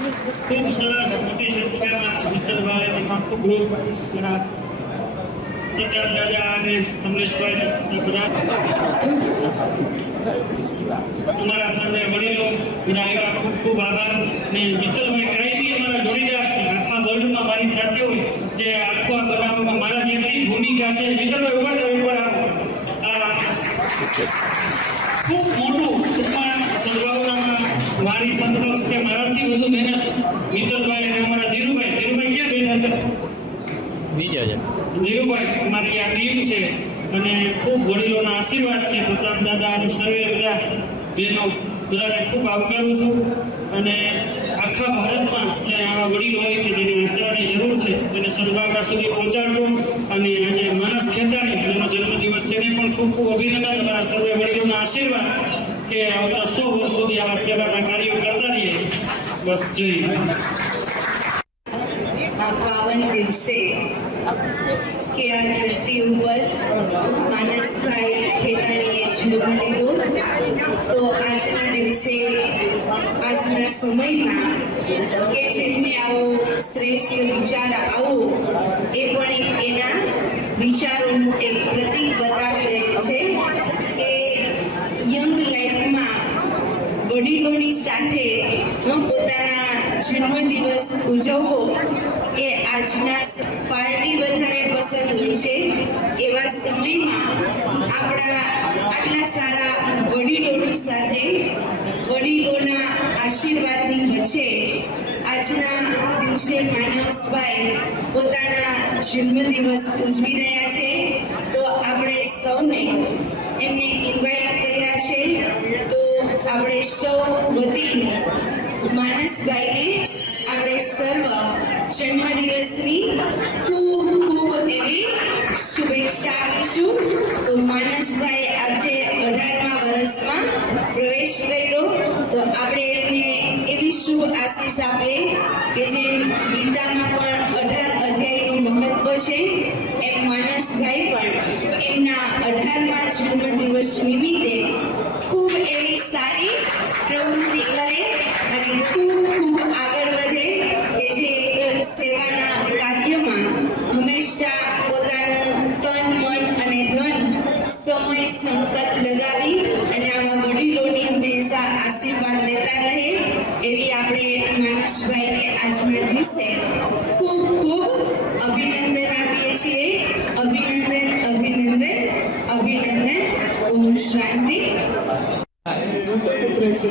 ખૂબ સરસ મોટી સંખ્યામાં મિત્રભાઈ એમાં ખૂબ ગ્રુપ પ્રતાપ દાદા અને કમલેશભાઈ એ બધા અમારા સામે વડીલો એના એવા ખૂબ ખૂબ આભાર. અને મિત્રભાઈ કાંઈ બી અમારા જોડીદાર છે, આખા વર્લ્ડમાં મારી સાથે હોય, જે આખા બનાવવામાં મારા જેટલી જ ભૂમિકા છે. મિત્રભાઈ ઉભા થયો ઉપર આવો. ખૂબ મોટું ટૂંકમાં સદભાવનામાં મારી સંતોષ કે મારાથી વધુ મહેનત મિત્રભાઈ અને અમારા ધીરુભાઈ ક્યાં બેઠા છે? બીજા છે ધીરુભાઈ, અમારી આ ટીમ છે અને ખૂબ વડીલોના આશીર્વાદ છે. પ્રતાપ દાદા અને સર્વે બધા બહેનો બધાને ખૂબ આવકારું છું. અને આખા ભારતમાં જ્યાં આવા વડીલો હોય કે જેની સેવાની જરૂર છે એને સદભાવના સુધી પહોંચાડજો. અને આજે માનસ ખેતાણી એનો જન્મદિવસ તેને પણ ખૂબ ખૂબ અભિનંદન. અમારા સર્વે વડીલોના આશીર્વાદ કે આવતા 100 વર્ષ સુધી આવા સેવાના કાર્યો કરતા રહીએ. બસ જય. આ પાવન દિવસે કે આ ધરતી ઉપર માનસભાઈ ખેતાણીએ જન્મ લીધો, તો આજના દિવસે આજના સમયમાં કે જેમને આવો શ્રેષ્ઠ વિચાર આવો એ પણ એક એના વિચારોનું એક પ્રતીક બતાવી રહ્યું છે કે યંગ લાઈફમાં વડીલોની સાથે પોતાના જન્મદિવસ ઉજવવો એ આજના પાર્ટી વધારે પસંદ હોય છે. એવા સમયમાં આપણા આટલા સારા વડીલોની સાથે વડીલોના આશીર્વાદની વચ્ચે આજના દિવસે માનસભાઈ પોતાના જન્મદિવસ ઉજવી રહ્યા છે. તો આપણે સૌને એમને ઇન્વાઇટ કર્યા છે. તો આપણે સૌ વતી માનસભાઈને આપણે સર્વ જન્મદિવસની ખૂબ ખૂબ એવી શુભેચ્છા આપીશું. તો માનસભાઈ આજે 18મા વર્ષમાં પ્રવેશ કર્યો, તો આપણે એમને એવી શુભ આશીષ આપીએ કે જે ગીતામાં પણ 18 અધ્યાયનું મહત્વ છે એમ માનસભાઈ પણ એમના 18મા જન્મદિવસ નિમિત્તે ખૂબ એવી સારી પ્રવૃત્તિ કરે અને ખૂબ ખૂબ આગળ વધે કે જે સેવાના કાર્યમાં હંમેશા પોતાનું તન મન અને ધન સમય સંકલ્પ લગાવી અને આવા વડીલોની હંમેશા આશીર્વાદ લેતા રહે એવી આપણે માનસભાઈને આજના દિવસે ખૂબ ખૂબ અભિનંદન આપીએ છીએ. અભિનંદન અભિનંદન અભિનંદન. ઓમ શાંતિ. પુત્ર છે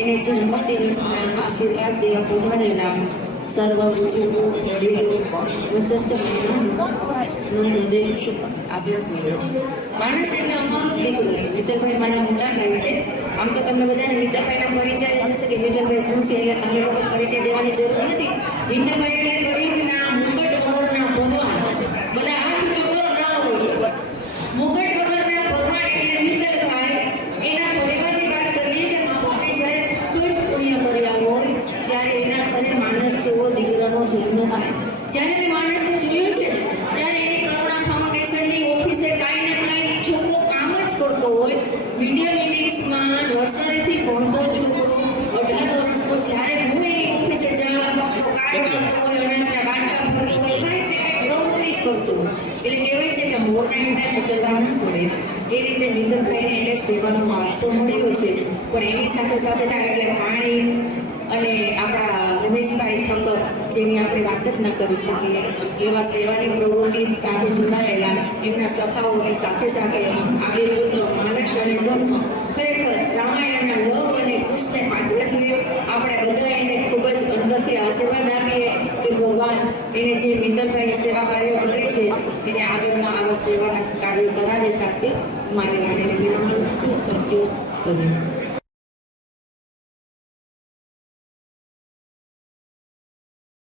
એને જન્મદિવસના આશીર્વાદ દેવા પધારેલા સર્વ બુજુર્ગો વડીલો પ્રશસ્ત મહેમાનો હૃદયથી આભાર માનું છું. માણસ એટલે અમારો દીકરો છે. મિત્રભાઈ મારા મોટા ભાઈ છે. આમ તો તમને બધાને મિત્રભાઈના પરિચય જશે કે મિત્રભાઈ શું છે એટલે તમને લોકો પરિચય દેવાની જરૂર નથી. મિત્રભાઈ એટલે કળિયુગના મુકટ વગરના ભગવાન. બધા હાથ ઊંચો કરો ના હોય. મુકટ વગરના ભગવાન એટલે મિત્રભાઈ. એના પરિવારની વાત કરીએ કે મા બાપે જ્યારે ખૂબ જ પુણ્ય કર્યા હોય ત્યારે એના ઘરે માણસ જેવો દીકરાનો જન્મ થાય. જ્યારે મેં માણસને જોયું છે ત્યારે એની કરુણા ફાઉન્ડેશનની ઓફિસે કાંઈ ને કાંઈ છોકરો કામ જ કરતો હોય. મીડિયમ ઇંગ્લિશમાં નર્સરીથી ભણતો છોકરો 18 વર્ષનો જ્યારે હું એની ઓફિસે જાઉં તો કાર્ડ કરતો હોય, અનાજના બાજકા ભરતો હોય, કાંઈક ને કાંઈક પ્રવૃત્તિ જ કરતો હોય. એટલે કહેવાય છે કે મોરના ઈંડા ચકરવા ન પડે. એ રીતે નિંદરભાઈને એને સેવાનો વારસો મળ્યો છે. પણ એની સાથે સાથે એટલે પાણી અને આપણા રમેશભાઈ ઠક્કર જેની આપણે વાત જ ન કરી શકીએ એવા સેવાની પ્રવૃત્તિ સાથે જોડાયેલા એમના સખાઓની સાથે સાથે આ બે પુત્રો માનસ અને ધર્મ ખરેખર રામાયણના લવ અને કુશને પાત્ર જોઈએ. આપણે બધા એને ખૂબ જ અંદરથી આશીર્વાદ આપીએ કે ભગવાન એને જે મિત્રભાઈ સેવા કાર્યો કરે છે એને આગળમાં આવા સેવાના કાર્યો કરાવે. સાથે મારી વાણીને વિરામ આપું છું. Thank you.